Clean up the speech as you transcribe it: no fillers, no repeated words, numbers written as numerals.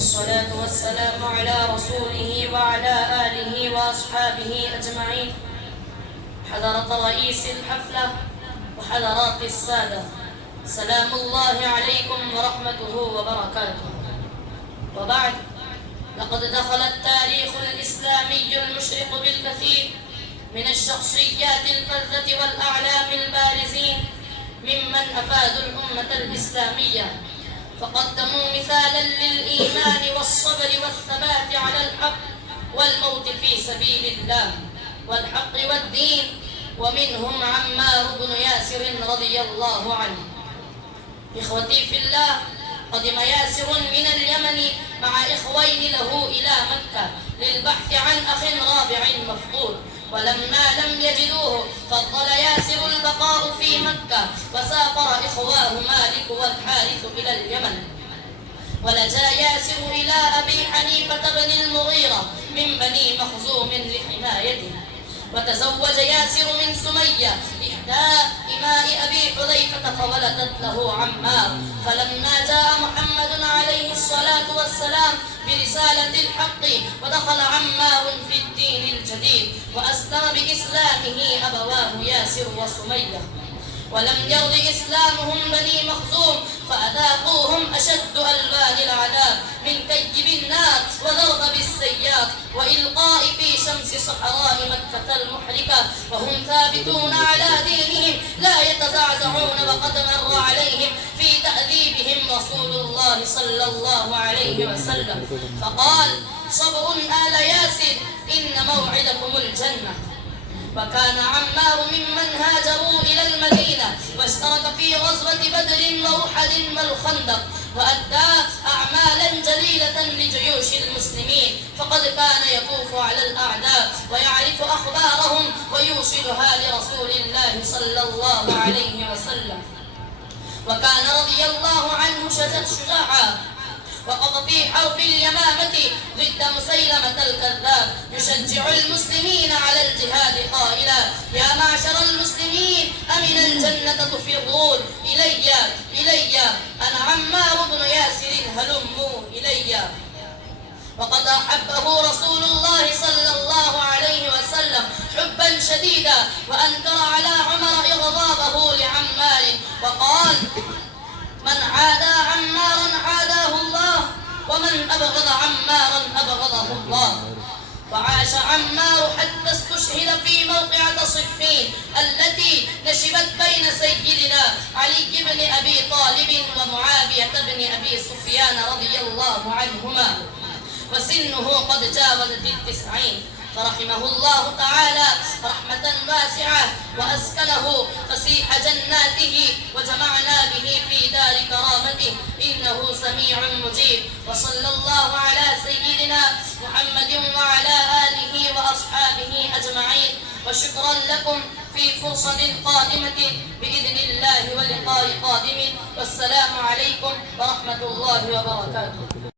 والصلاة والسلام على رسوله وعلى آله وأصحابه أجمعين. حضرة رئيس الحفلة وحضرات السادة، سلام الله عليكم ورحمته وبركاته. وبعد، لقد دخل التاريخ الإسلامي المشرق بالكثير من الشخصيات الفذة والأعلام البارزين ممن أفادوا الأمة الإسلامية، فقدموا مثالا للإيمان والصبر والثبات على الحق والموت في سبيل الله والحق والدين، ومنهم عمار بن ياسر رضي الله عنه. إخوتي في الله، قدم ياسر من اليمن مع إخوين له إلى مكة للبحث عن أخ رابع مفقود، ولما لم يجدوه فضل ياسر البقاء في مكة، وسافر إخواه مالك والحارث إلى اليمن. ولجا ياسر إلى أبي حنيفة بن المغيرة من بني مخزوم لحمايته، وتزوج ياسر من سمية إحدى إماء أبي حذيفة فولدت له عمار. فلما جاء محمد عليه الصلاة والسلام برسالة الحق ودخل عمار في الدين الجديد وأسلم بإسلامه أبواه ياسر وسمية، ولم يرض إسلامهم بني مخزوم فأذاقوهم أشد ألوان العذاب من كي بالنار وضرب بالسياط وإلقاء في شمس صحراء مكة المحرقة، وهم ثابتون على دينهم لا يتزعزعون. وقد مر عليهم في تأديبهم رسول الله صلى الله عليه وسلم فقال: صبر آل ياسر إن موعدكم الجنة. وكان عمار ممن هاجروا إلى المدينة واشترك في غزوة بدر وأحد والخندق، وأدى أعمالا جليلة لجيوش المسلمين، فقد كان يطوف على الأعداء ويعرف أخبارهم ويوصلها لرسول الله صلى الله عليه وسلم. وكان رضي الله عنه شجاعا، وقضى في حرب اليمامة ضد مسيلمة الكذاب يشجع المسلمين على الجهاد قائلا: يا معشر المسلمين، أمن الجنة تفرون إلي أنا عمار بن ياسر هلموا إلي. وقد أحبه رسول الله صلى الله عليه وسلم حبا شديدا، وأنكر على عمر إغضابه لعمار وقال: من عادى عمارا عاداه الله، ومن أبغض عمارا أبغضه الله. وعاش عمار حتى استشهد في موقعة صفين التي نشبت بين سيدنا علي بن أبي طالب ومعاوية بن أبي سفيان رضي الله عنهما، وسنه قد جاوزت 90، فرحمه الله تعالى رحمة واسعة وأسكنه فسيح جناته وجمعنا به في دار كرامته، إنه سميع مجيب. وصلى الله على سيدنا محمد وعلى آله وأصحابه أجمعين. وشكرا لكم في فرصة قادمة بإذن الله ولقاء قادم، والسلام عليكم ورحمة الله وبركاته.